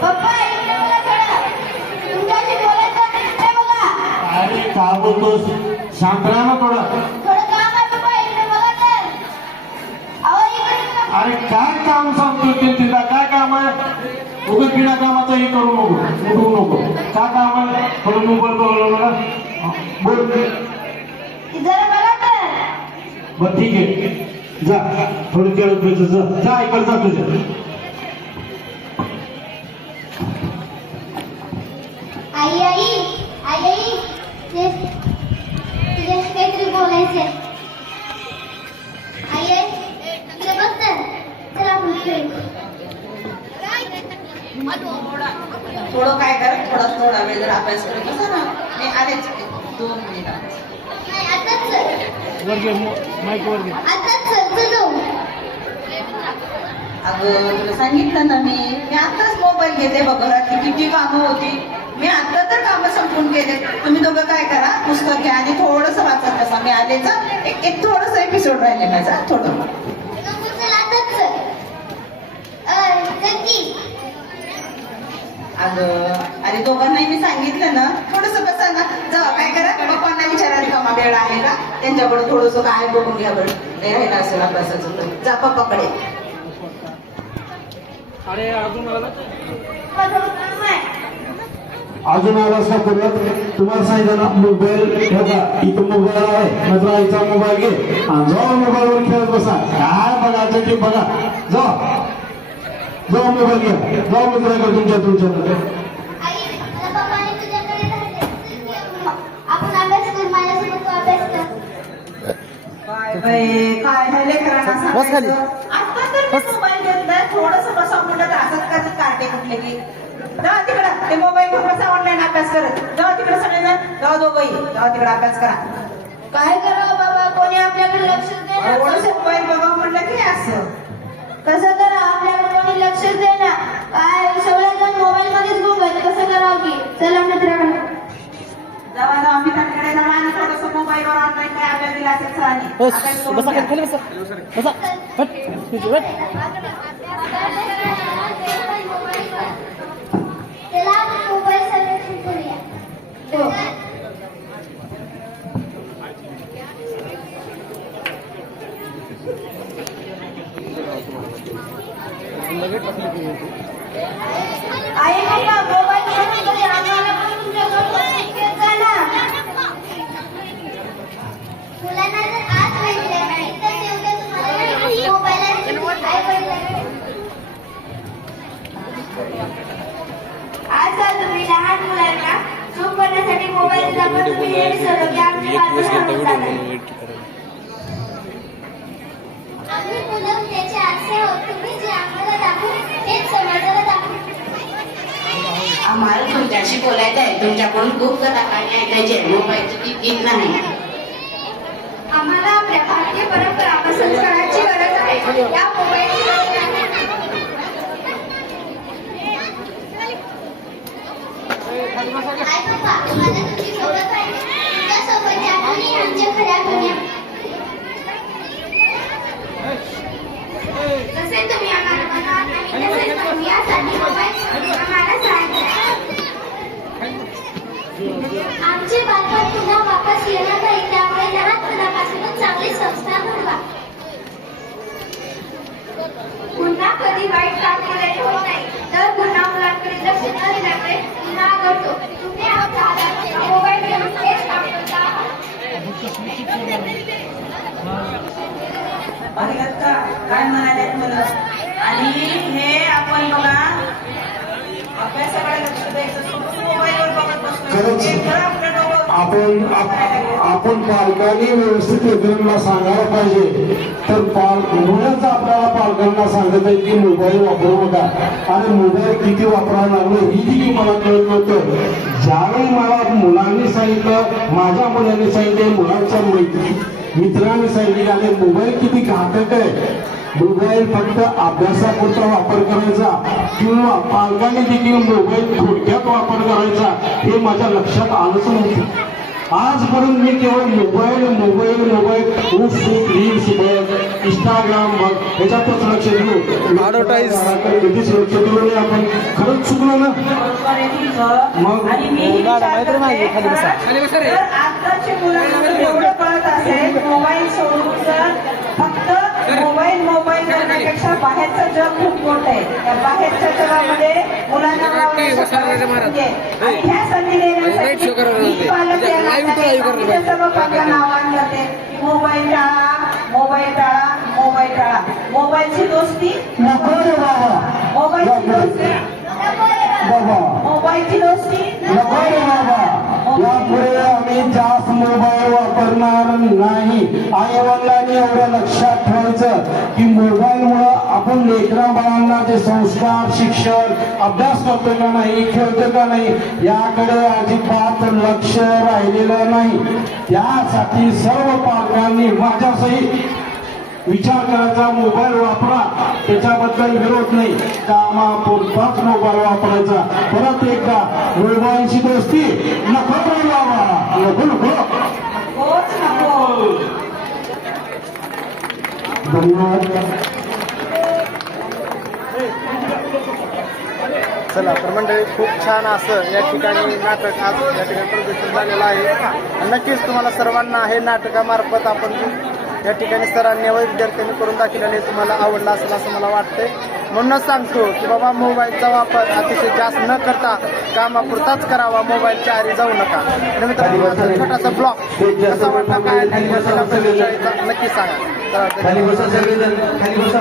पप्पा इकडे मला थोडं तुमच्याशी बोलायचं आहे बघा. अरे का बोलतोस? शांत राहा ना थोडं. थोडं काम आहे पप्पा इकडे बघा तर. अहो इकडे बघा. अरे काय काम सांगतोय ते तिला? काय काम आहे? उगाच बिना कामाचं हे करू नको, उठवू नको. काय काम आहे? थोडं मोबाईल बघायला मला बोल. जरा बघा तर. बर ठीक आहे, जा थोडी खेळत बसायचं. जा इकडे जा तुझ्या. आई आई आई आई तुझ्याशी काहीतरी बोलायचंय. आई आई इकडे बघ तर. चला आपण खेळू. थोडं काय कर, थोडा वेळ जर अभ्यास करत बसा ना. मी आलेच 2 मिनिटात. नाही आताच चल. आताच चल चलो. अगं तुला सांगितलं ना मी आताच मोबाईल घेते बघ. घरातली किती कामं होती, मी आता तर कामं संपून गेले. तुम्ही दोघं काय करा, पुस्तक घ्या आणि थोडंसं वाचत बसा. मी आलेच. एक थोडंसं एपिसोड राहिले माझा थोडं. नको चल आताच चल. चल की. अगं अरे दोघांनाही मी सांगितलं ना थोडंसं बसा ना. जा काय करा, पप्पांना विचारायला कमा वेळ आहे का, त्यांच्याकडे थोडंसं काय बघून घ्या बरं. नाही राहिलं असेल अभ्यासाचं तर जा पप्पाकडे. अरे अजून आला? माझं काम आहे. अजून आलास का परत? तुम्हाला सांगितलं ना मोबाईल ठेवा. इथं मोबाईल आहे, माझा आईचा मोबाईल घे आणि जाऊ मोबाईलवर खेळत बसा. काय बघायचं ते बघा. जाऊ मोबाईल घ्या. जाऊ मित्राकडे तुमच्या. आई मला पप्पाने तुझ्याकडे राहते. आपण अभ्यास कर. माझ्यासोबत तू अभ्यास कर. काय झाले करायला आता तर मोबाईल घेतलाय. थोडंसं बसा म्हणलं तर असंच का कार्टे कुठले की जा तिकडं. ते मोबाईल घेऊन बसा ऑनलाईन अभ्यास करत. जाऊ तिकडे सगळेजण. जाऊ दोघंही जाऊ तिकडे अभ्यास करा. काय करावं बाबा, कोणी आपल्याकडे लक्ष देणार. थोडंसं मोबाईल बघा म्हणलं की असं कसं करावं, आपल्याकडे कोणी लक्ष देणार. काय सगळेजण मोबाईल मध्येच गुंग. कसं करावं की. चला मित्रांनो. जावा आम्ही त्यांकडे जावा आणि थोडंसं मोबाईलवर ऑनलाईन काय अभ्यास दिला असेल सरांनी. चला आपण मोबाईल सर्वेक्षण करूया. आई पप्पा मोबाईल घेऊन घरी आम्हाला पण तुमच्यासोबत घेत जा ना. मुलांना जर आज भेटले नाही तर ते उद्या तुम्हाला मोबाईलची आई वडिलांना. आजकाल तुम्ही लहान मुलांना झोप करण्यासाठी मोबाईल दिला पण तुम्ही हे विसरलो की आमची आम्ही मुलं त्याचे आरसे आहोत. तुम्ही जे आम्हाला दाखवू तेच समाजाला दाखवू. आम्हाला तुमच्याशी बोलायचं आहे. तुमच्याकडून खूप कथा काही ऐकायची आहे. मोबाईलची किंमत नाही. आम्हाला आपल्या भारतीय परंपरा व संस्कारांची गरज आहे. या मोबाईलची गरज नाही. आई पप्पा मला तुमची सोबत पाहिजे. तुमच्या सोबतच्या आठवणी आमच्या खऱ्या आठवणी. जसे तुम्ही आम्हाला बनवत नाही तसेच बनवू. यासाठी मोबाईल आम्हाला सांगा. आमचे बालपण पुन्हा वापस येणार नाही. त्यामुळे लहानपणापासूनच चांगले संस्कार घडवा. पुन्हा कधी वाईट काम करायचे होत नाही. तर पुन्हा मुलांकडे लक्ष न दिल्यामुळे पुन्हा घडतो. तुम्ही आमच्या हातात मोबाईल घेऊन हेच काम करता आहात. पाहिलं का काय म्हणाले मुलं. आणि हे आपण बघा अभ्यासाकडे लक्ष द्यायचं. मोबाईलवर बघत बसतो. हे खरं आपलं डोकं आपण पालकांनी व्यवस्थित लेकरांना सांगायला पाहिजे. तर म्हणूनच आपल्याला पालकांना सांगत आहे की मोबाईल वापरू नका. आणि मोबाईल किती वापरायला लागलो ही देखील मला कळत नव्हतं. ज्यावेळी मला मुलांनी सांगितलं, माझ्या मुलांनी सांगितलं, मुलांच्या मित्रांनी सांगितलं आणि मोबाईल किती घातक आहे. मोबाईल फक्त अभ्यासापुरता वापर करायचा किंवा पालकांनी देखील मोबाईल थोडक्यात वापर करायचा हे माझ्या लक्षात आलंच नव्हतं. आजपर्यंत मी केवळ मोबाईल रील्स बघ, इंस्टाग्राम बघ ह्याच्यातच लक्ष देऊ. कधीच लक्ष दिलं नाही. आपण खरंच चुकलो बरोबर आहे तुमचं. मग आणि मी विचार करते, जर आताची मुलांना एवढं कळत असेल मोबाईल सोडून जर फक्त मोबाईल करण्यापेक्षा बाहेरचं जग खूप मोठं आहे. त्या बाहेरच्या जगामध्ये मुलांना म्हणजे आणि ह्या संधी देण्यासाठी मी पालक या सर्व पालकांना आवाहन करते की मोबाईल टाळा. मोबाईलची दोस्ती नको रे बाबा मोबाईलची दोस्ती नको रे बाबा. यापुढे आम्ही जास्त मोबाईल वापरणार नाही. आई वडिलांनी एवढं लक्षात ठेवायचं की मोबाईलमुळं आपण लेकरा बाळांना जे संस्कार शिक्षण अभ्यास करतो का नाही खेळतो का नाही याकडे अजिबात लक्ष राहिलेलं नाही. त्यासाठी सर्व पालकांनी माझ्यासहित विचार करायचा. मोबाईल वापरा, त्याच्याबद्दल विरोध नाही. कामापुरताच मोबाईल वापरायचा. परत एकदा मोबाईलची दोस्ती नको रे बाबा, नको. होच नको. धन्यवाद. चला तर मंडळी, खूप छान असं या ठिकाणी नाटक आज या ठिकाणी प्रदर्शन झालेलं आहे. नक्कीच तुम्हाला सर्वांना हे नाटकामार्फत आपण या ठिकाणी सरांनी व विद्यार्थ्यांनी करून दाखवलेले तुम्हाला आवडलं असेल असं मला वाटतंय. म्हणूनच सांगतो की बाबा मोबाईलचा वापर अतिशय जास्त न करता कामापुरताच करावा, मोबाईलच्या आरी जाऊ नका. आणि मित्रांनो, छोटासा ब्लॉग कसा वाटला काय नक्की सांगा. खाली बसा सगळेजण, खाली बसा.